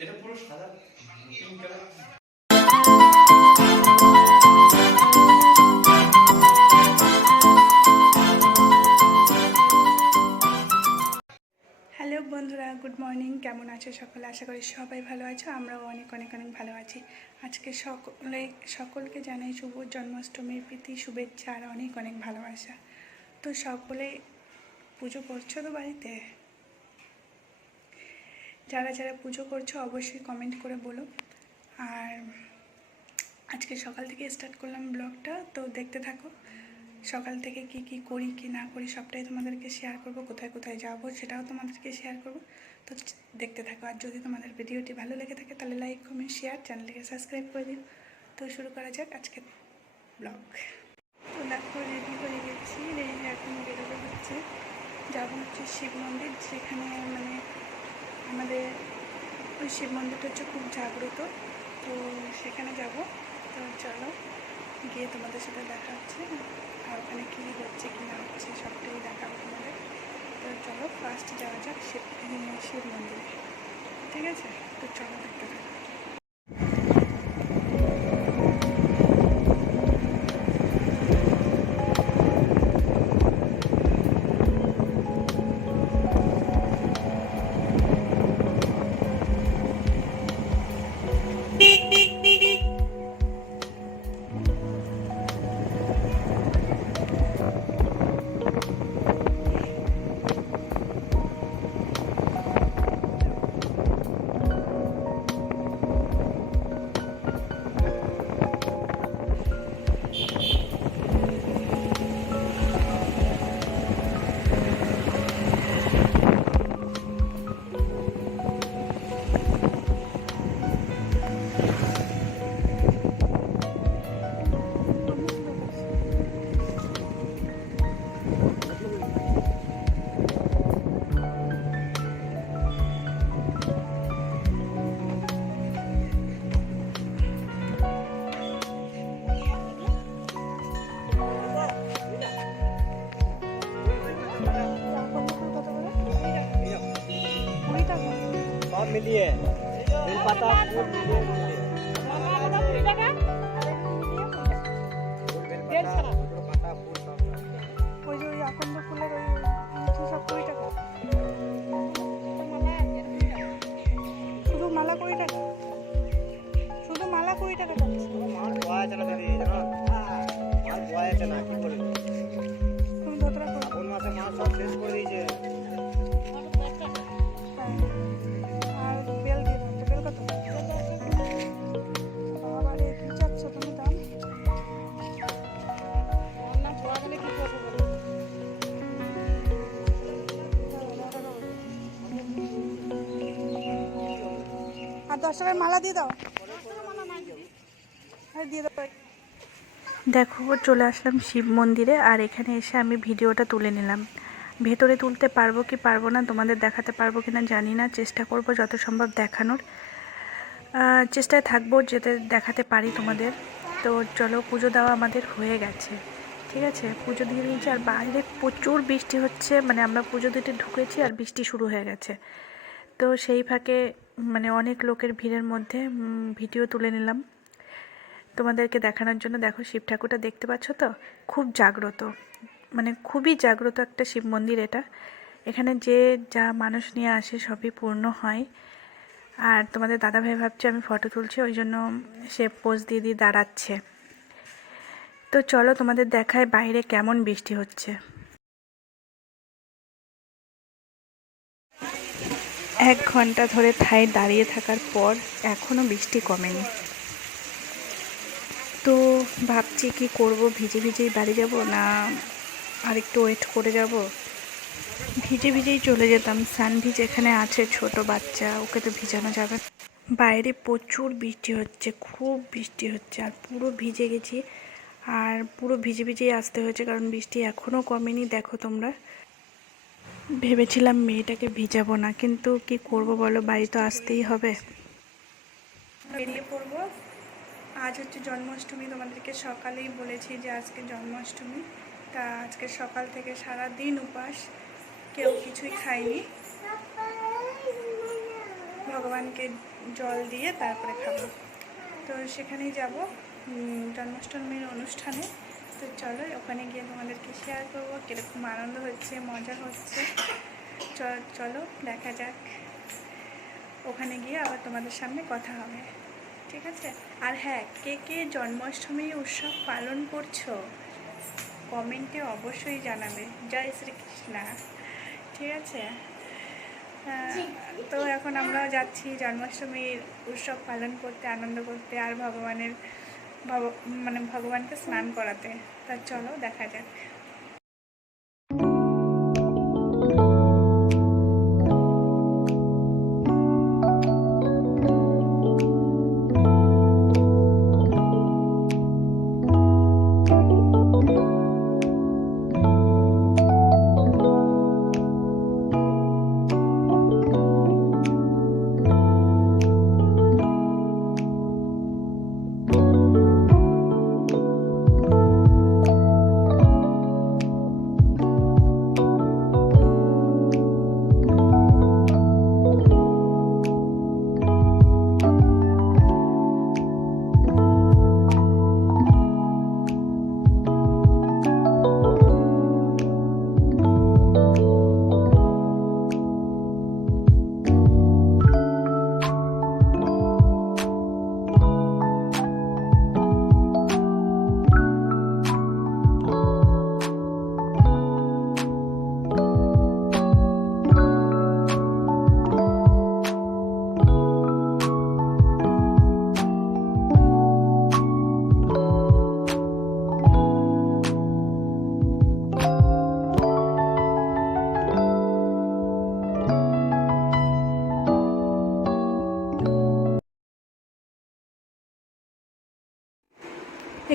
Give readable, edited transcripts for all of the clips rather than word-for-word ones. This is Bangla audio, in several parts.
এটা পুরো সাদা পিঙ্ক কালার। হ্যালো বন্ধুরা, গুড মর্নিং। কেমন আছো সকলে? আশা করি সবাই ভালো আছো। আমরাও অনেক অনেক অনেক ভালো আছি। আজকে সকলকে জানাই শুভ জন্মাষ্টমীর প্রীতি, শুভেচ্ছা আর অনেক অনেক ভালোবাসা। তো সকলে পুজো করছো তো বাড়িতে? যারা যারা পুজো করছো অবশ্যই কমেন্ট করে বলো। আর আজকে সকাল থেকে স্টার্ট করলাম ব্লগটা, তো দেখতে থাকো। সকাল থেকে কি কি করি কি না করি সবটাই তোমাদেরকে শেয়ার করব। কোথায় কোথায় যাবো সেটাও তোমাদেরকে শেয়ার করব। তো দেখতে থাকো। আর যদি তোমাদের ভিডিওটি ভালো লেগে থাকে তাহলে লাইক, কমেন্ট, শেয়ার, চ্যানেলটিকে সাবস্ক্রাইব করে দিও। তো শুরু করা যাক আজকে ব্লগ। তো দেখো, রেডি হয়ে গেছি। রেডি এখন বেরোবে হচ্ছে, যাবো হচ্ছে শিব মন্দির, যেখানে মানে আমাদের ওই শিব মন্দিরটা হচ্ছে খুব জাগ্রত। তো সেখানে যাব। তো চলো গিয়ে তোমাদের সাথে দেখা হচ্ছে, আর ওখানে কী হচ্ছে কী না হচ্ছে সবটাই দেখাবো তোমাদের। তো চলো ফার্স্ট যাওয়া যাক শিব মন্দিরে, ঠিক আছে? তো চলো দেখতে থাকো। सब मिलिए बेलपाता फूल मिलिए बेलपाता फूल सब ওই যে ওই আকন্দ ফুলের ওই সব 20 টাকা, শুধু মালা 20 টাকা, শুধু মালা 20 টাকা যাচ্ছে। মাল ধোয়া আছে না দিদি জানো মাল ধোয়া আছে না কি করে তুমি ধতরা করো। কোন মাসে মাল সব শেষ করে দিয়েছে। আর বেল দিয়ে দাও। বেল কত? আবার এই কি চাচ্ছ তুমি দাম? না ধোয়া গেলে কি করবো বলো? আর 10 টাকার মালা দিয়ে দাও। আর দিয়ে দাও। দেখো, চলে আসলাম শিব মন্দিরে, আর এখানে এসে আমি ভিডিওটা তুলে নিলাম। ভেতরে তুলতে পারবো কি পারবো না, তোমাদের দেখাতে পারবো কি না জানি না। চেষ্টা করব যত সম্ভব দেখানোর, চেষ্টায় থাকবো যেতে দেখাতে পারি তোমাদের। তো চলো, পুজো দেওয়া আমাদের হয়ে গেছে, ঠিক আছে? পুজো দিয়ে দিয়েছি, আর বাইরে প্রচুর বৃষ্টি হচ্ছে। মানে আমরা পুজো দিতে ঢুকেছি আর বৃষ্টি শুরু হয়ে গেছে। তো সেই ফাঁকে মানে অনেক লোকের ভিড়ের মধ্যে ভিডিও তুলে নিলাম তোমাদেরকে দেখানোর জন্য। দেখো, শিব ঠাকুরটা দেখতে পাচ্ছ তো? খুব জাগ্রত, মানে খুবই জাগ্রত একটা শিব মন্দির এটা। এখানে যে যা মানুষ নিয়ে আসে সবই পূর্ণ হয়। আর তোমাদের দাদাভাই ভাবছে আমি ফটো তুলছি, ওই জন্য সে পোজ দিয়ে দিয়ে দাঁড়াচ্ছে। তো চলো তোমাদের দেখায় বাইরে কেমন বৃষ্টি হচ্ছে। 1 ঘন্টা ধরে ঠায় দাঁড়িয়ে থাকার পর এখনও বৃষ্টি কমেনি। তো ভাবছি কি করব, ভিজে ভিজেই বাড়ি যাব না আর একটু ওয়েট করে যাব। ভিজে ভিজেই চলে যেতাম। সানভিজ এখানে আছে, ছোট বাচ্চা, ওকে তো ভিজানো যাবে। বাইরে প্রচুর বৃষ্টি হচ্ছে, খুব বৃষ্টি হচ্ছে, আর পুরো ভিজে গেছি। আর পুরো ভিজে ভিজেই আসতে হয়েছে, কারণ বৃষ্টি এখনও কমেনি। দেখো তোমরা, ভেবেছিলাম মেয়েটাকে ভিজাবো না, কিন্তু কি করব বলো, বাড়ি তো আসতেই হবে। বেরিয়ে পড়বো। আজ হচ্ছে জন্মাষ্টমী, তোমাদেরকে সকালেই বলেছি যে আজকে জন্মাষ্টমী। তা আজকে সকাল থেকে সারা দিন উপাস, কেউ কিছুই খায়নি। ভগবানকে জল দিয়ে তারপরে খাবো। তো সেখানেই যাব জন্মাষ্টমীর অনুষ্ঠানে। তো চলো ওখানে গিয়ে তোমাদেরকে শেয়ার করবো কীরকম আনন্দ হচ্ছে, মজা হচ্ছে। চলো দেখা যাক, ওখানে গিয়ে আবার তোমাদের সামনে কথা হবে, ঠিক আছে? আর হ্যাঁ, কে কে জন্মাষ্টমী উৎসব পালন করছো কমেন্টে অবশ্যই জানাবে। জয় শ্রীকৃষ্ণ, ঠিক আছে? তো এখন আমরা যাচ্ছি জন্মাষ্টমীর উৎসব পালন করতে, আনন্দ করতে, আর ভগবানকে স্নান করাতে। তা চলো দেখা যাক।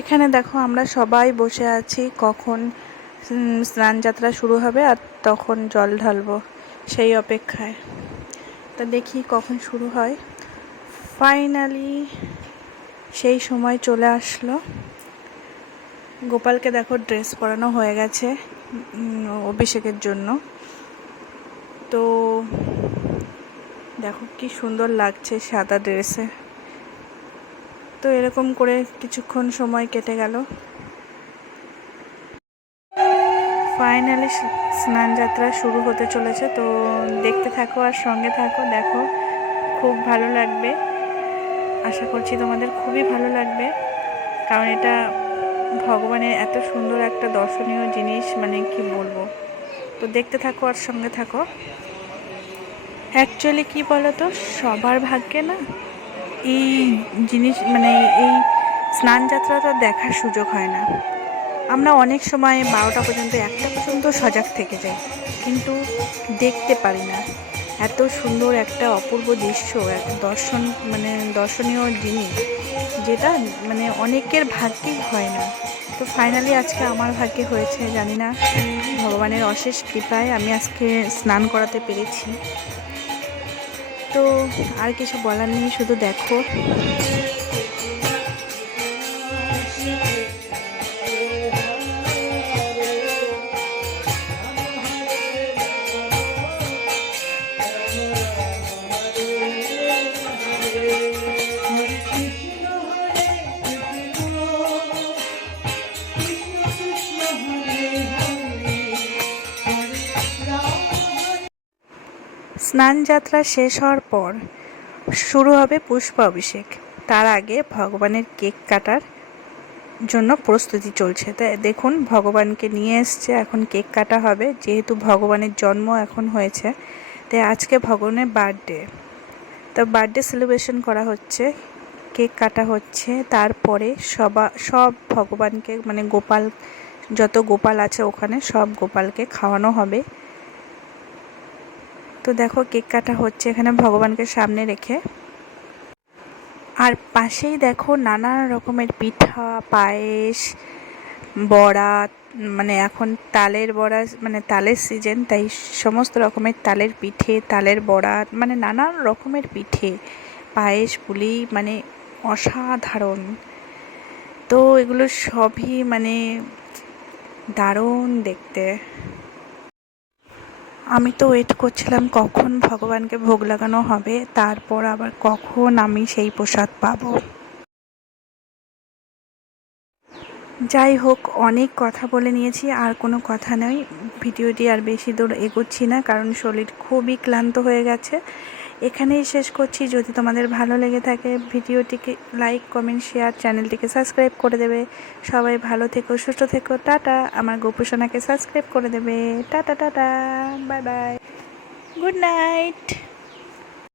এখানে দেখো আমরা সবাই বসে আছি, কখন স্নান যাত্রা শুরু হবে আর তখন জল ঢালবো সেই অপেক্ষায়। তো দেখি কখন শুরু হয়। ফাইনালি সেই সময় চলে আসলো। গোপালকে দেখো ড্রেস পরানো হয়ে গেছে অভিষেকের জন্য। তো দেখো কি সুন্দর লাগছে সাদা ড্রেসে। তো এরকম করে কিছুক্ষণ সময় কেটে গেল। ফাইনালি স্নান যাত্রা শুরু হতে চলেছে। তো দেখতে থাকো আর সঙ্গে থাকো, দেখো খুব ভালো লাগবে। আশা করছি তোমাদের খুবই ভালো লাগবে, কারণ এটা ভগবানের এত সুন্দর একটা দর্শনীয় জিনিস, মানে কি বলবো। তো দেখতে থাকো আর সঙ্গে থাকো। অ্যাকচুয়ালি কি বলো তো, সবার ভাগ্যে না এই জিনিস, মানে এই স্নান যাত্রাটা দেখার সুযোগ হয় না। আমরা অনেক সময় 12টা পর্যন্ত 1টা পর্যন্ত সজাগ থেকে যাই, কিন্তু দেখতে পারি না এত সুন্দর একটা অপূর্ব দৃশ্য, এক দর্শনীয় জিনিস, যেটা মানে অনেকের ভাগ্যেই হয় না। তো ফাইনালি আজকে আমার ভাগ্যে হয়েছে, জানি না, ভগবানের অশেষ কৃপায় আমি আজকে স্নান করাতে পেরেছি। তো আর কিছু বলার নেই, শুধু দেখো। স্নান যাত্রা শেষ হওয়ার পর শুরু হবে পুষ্পাভিষেক। তার আগে ভগবানের কেক কাটার জন্য প্রস্তুতি চলছে। তাই দেখুন ভগবানকে নিয়ে এসছে, এখন কেক কাটা হবে। যেহেতু ভগবানের জন্ম এখন হয়েছে, তাই আজকে ভগবানের বার্থডে। তো বার্থডে সেলিব্রেশন করা হচ্ছে, কেক কাটা হচ্ছে। তারপরে সব ভগবানকে, মানে গোপাল, যত গোপাল আছে ওখানে সব গোপালকে খাওয়ানো হবে। তো দেখো কেক কাটা হচ্ছে এখানে ভগবানকে সামনে রেখে। আর পাশেই দেখো নানা রকমের পিঠা, পায়েস, বড়া, মানে এখন তালের বড়া, মানে তালের সিজন, তাই সমস্ত রকমের তালের পিঠে, তালের বড়া, মানে নানা রকমের পিঠে, পায়েস, পুলি, মানে অসাধারণ। তো এগুলো সবই মানে দারুণ দেখতে। আমি তো ওয়েট করছিলাম কখন ভগবানকে ভোগ লাগানো হবে, তারপর আবার কখন আমি সেই প্রসাদ পাবো। যাই হোক, অনেক কথা বলে নিয়েছি, আর কোনো কথা নয়। ভিডিওটি আর বেশি দূর এগোচ্ছি না, কারণ শরীর খুবই ক্লান্ত হয়ে গেছে। এখানেই শেষ করছি। যদি তোমাদের ভালো লেগে থাকে ভিডিওটিকে লাইক, কমেন্ট, শেয়ার, চ্যানেলটিকে সাবস্ক্রাইব করে দেবে। সবাই ভালো থেকো, সুস্থ থেকো। টাটা। আমার গোপুসোনাকে সাবস্ক্রাইব করে দেবে। Tata tata, bye bye, good night.